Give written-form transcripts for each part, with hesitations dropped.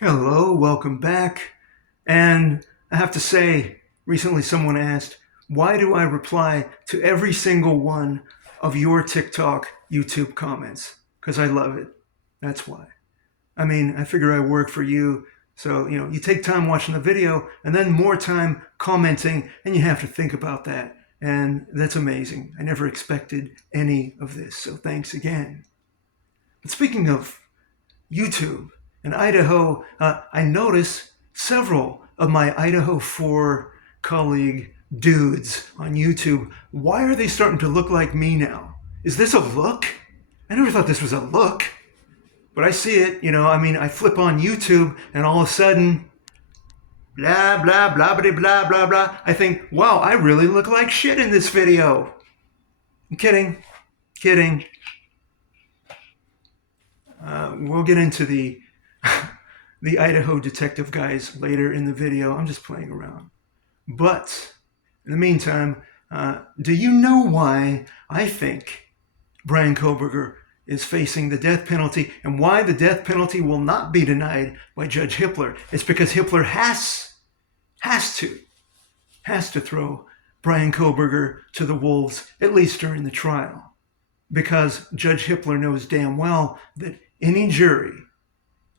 Hello, welcome back. And I have to say, recently someone asked, why do I reply to every single one of your TikTok, YouTube comments? Because I love it. That's why. I mean, I figure I work for you. So, you take time watching the video and then more time commenting, and you have to think about that. And that's amazing. I never expected any of this. So, thanks again. But speaking of YouTube and Idaho, I notice several of my Idaho 4 colleague dudes on YouTube. Why are they starting to look like me now? Is this a look? I never thought this was a look, but I see it. I flip on YouTube and all of a sudden, blah, blah, blah, blah, blah, blah, blah. I think, wow, I really look like shit in this video. I'm kidding. Kidding. We'll get into the Idaho detective guys later in the video. I'm just playing around. But in the meantime, do you know why I think Brian Koberger is facing the death penalty and why the death penalty will not be denied by Judge Hippler? It's because Hippler has to throw Brian Koberger to the wolves, at least during the trial. Because Judge Hippler knows damn well that any jury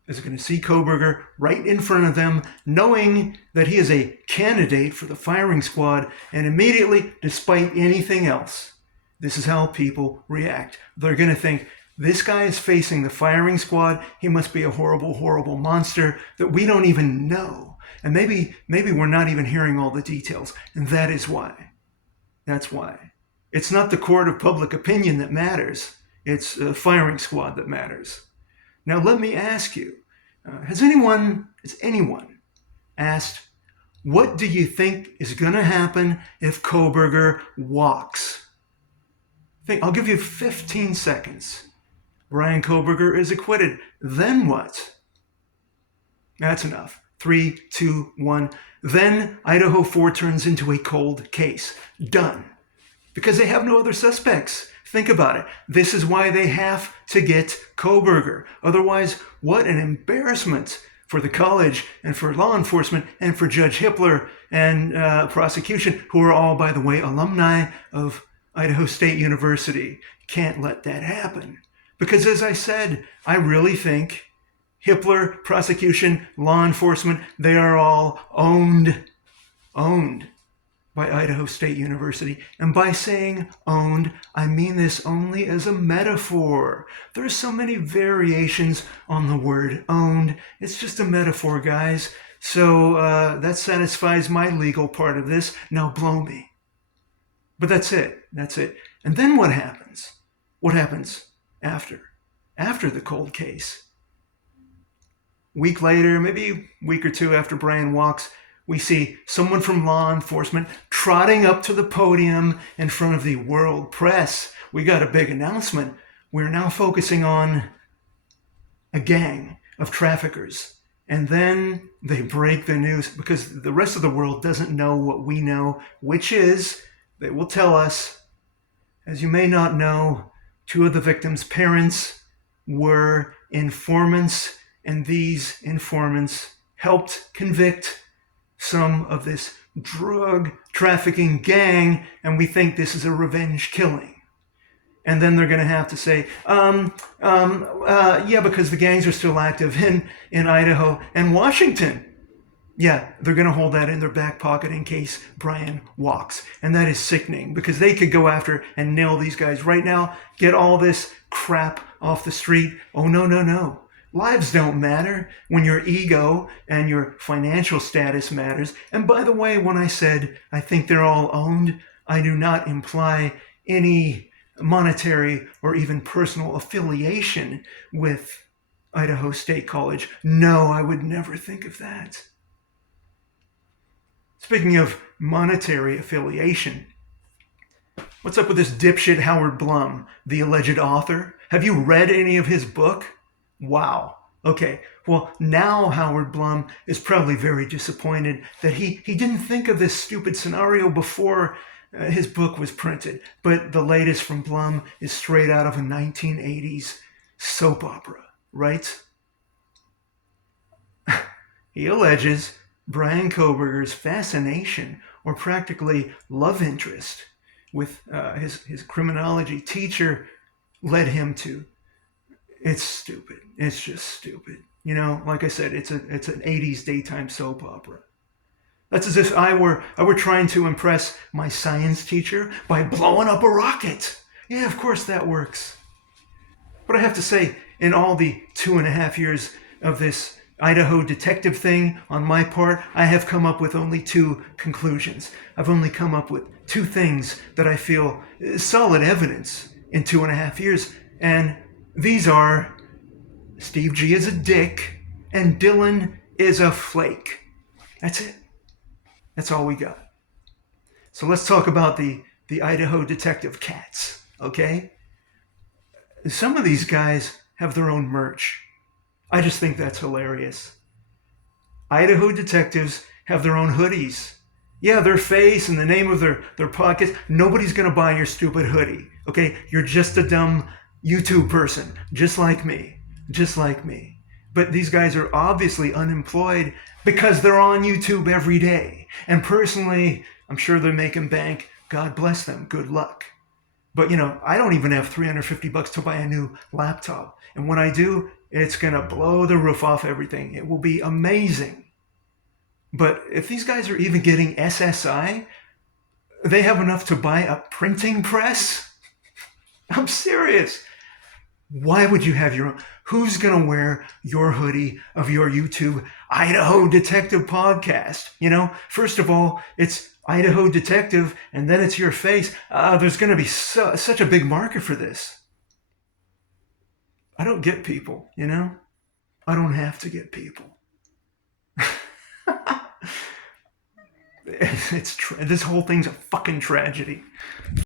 is going to see Koberger right in front of them, knowing that he is a candidate for the firing squad, and immediately, despite anything else, this is how people react. They're going to think, this guy is facing the firing squad. He must be a horrible, horrible monster that we don't even know. And maybe we're not even hearing all the details. And that is why. That's why. It's not the court of public opinion that matters. It's a firing squad that matters. Now, let me ask you, has anyone asked, what do you think is going to happen if Koberger walks? I'll give you 15 seconds. Brian Koberger is acquitted. Then what? That's enough. 3, 2, 1. Then Idaho 4 turns into a cold case. Done. Because they have no other suspects. Think about it. This is why they have to get Koberger. Otherwise, what an embarrassment for the college and for law enforcement and for Judge Hippler and prosecution, who are all, by the way, alumni of Idaho State University. Can't let that happen. Because as I said, I really think Hippler, prosecution, law enforcement, they are all owned by Idaho State University. And by saying owned, I mean this only as a metaphor. There are so many variations on the word owned. It's just a metaphor, guys. So that satisfies my legal part of this. Now blow me. But that's it. That's it. And then what happens? What happens after the cold case? Week later, maybe a week or two after Brian walks, we see someone from law enforcement trotting up to the podium in front of the world press. We got a big announcement. We're now focusing on a gang of traffickers. And then they break the news because the rest of the world doesn't know what we know, which is, they will tell us, as you may not know, 2 of the victims' parents were informants, and these informants helped convict some of this drug trafficking gang, and we think this is a revenge killing. And then they're going to have to say, yeah, because the gangs are still active in Idaho and Washington. Yeah, they're going to hold that in their back pocket in case Brian walks. And that is sickening because they could go after and nail these guys right now, get all this crap off the street. Oh, no, no, no. Lives don't matter when your ego and your financial status matters. And by the way, when I said I think they're all owned, I do not imply any monetary or even personal affiliation with Idaho State College. No, I would never think of that. Speaking of monetary affiliation, what's up with this dipshit Howard Blum, the alleged author? Have you read any of his book? Wow. Okay, well, now Howard Blum is probably very disappointed that he didn't think of this stupid scenario before his book was printed. But the latest from Blum is straight out of a 1980s soap opera, right? He alleges Brian Koberger's fascination or practically love interest with his criminology teacher led him to. It's stupid. It's just stupid. You know, like I said, it's an 80s daytime soap opera. That's as if I were trying to impress my science teacher by blowing up a rocket. Yeah, of course that works. But I have to say, in all the 2.5 years of this Idaho detective thing on my part, I have come up with only 2 conclusions. I've only come up with 2 things that I feel solid evidence in 2.5 years. And these are Steve G is a dick and Dylan is a flake. That's it. That's all we got. So let's talk about the Idaho detective cats, okay? Some of these guys have their own merch. I just think that's hilarious. Idaho detectives have their own hoodies. Yeah, their face and the name of their podcast. Nobody's going to buy your stupid hoodie, okay? You're just a dumb YouTube person, just like me. Just like me. But these guys are obviously unemployed because they're on YouTube every day. And personally, I'm sure they're making bank. God bless them. Good luck. But, you know, I don't even have $350 to buy a new laptop. And when I do, it's going to blow the roof off everything. It will be amazing. But if these guys are even getting SSI, they have enough to buy a printing press? I'm serious. Why would you have your own? Who's going to wear your hoodie of your YouTube Idaho Detective podcast? You know, first of all, it's Idaho Detective, and then it's your face. There's going to be such a big market for this. I don't get people, you know? I don't have to get people. This whole thing's a fucking tragedy.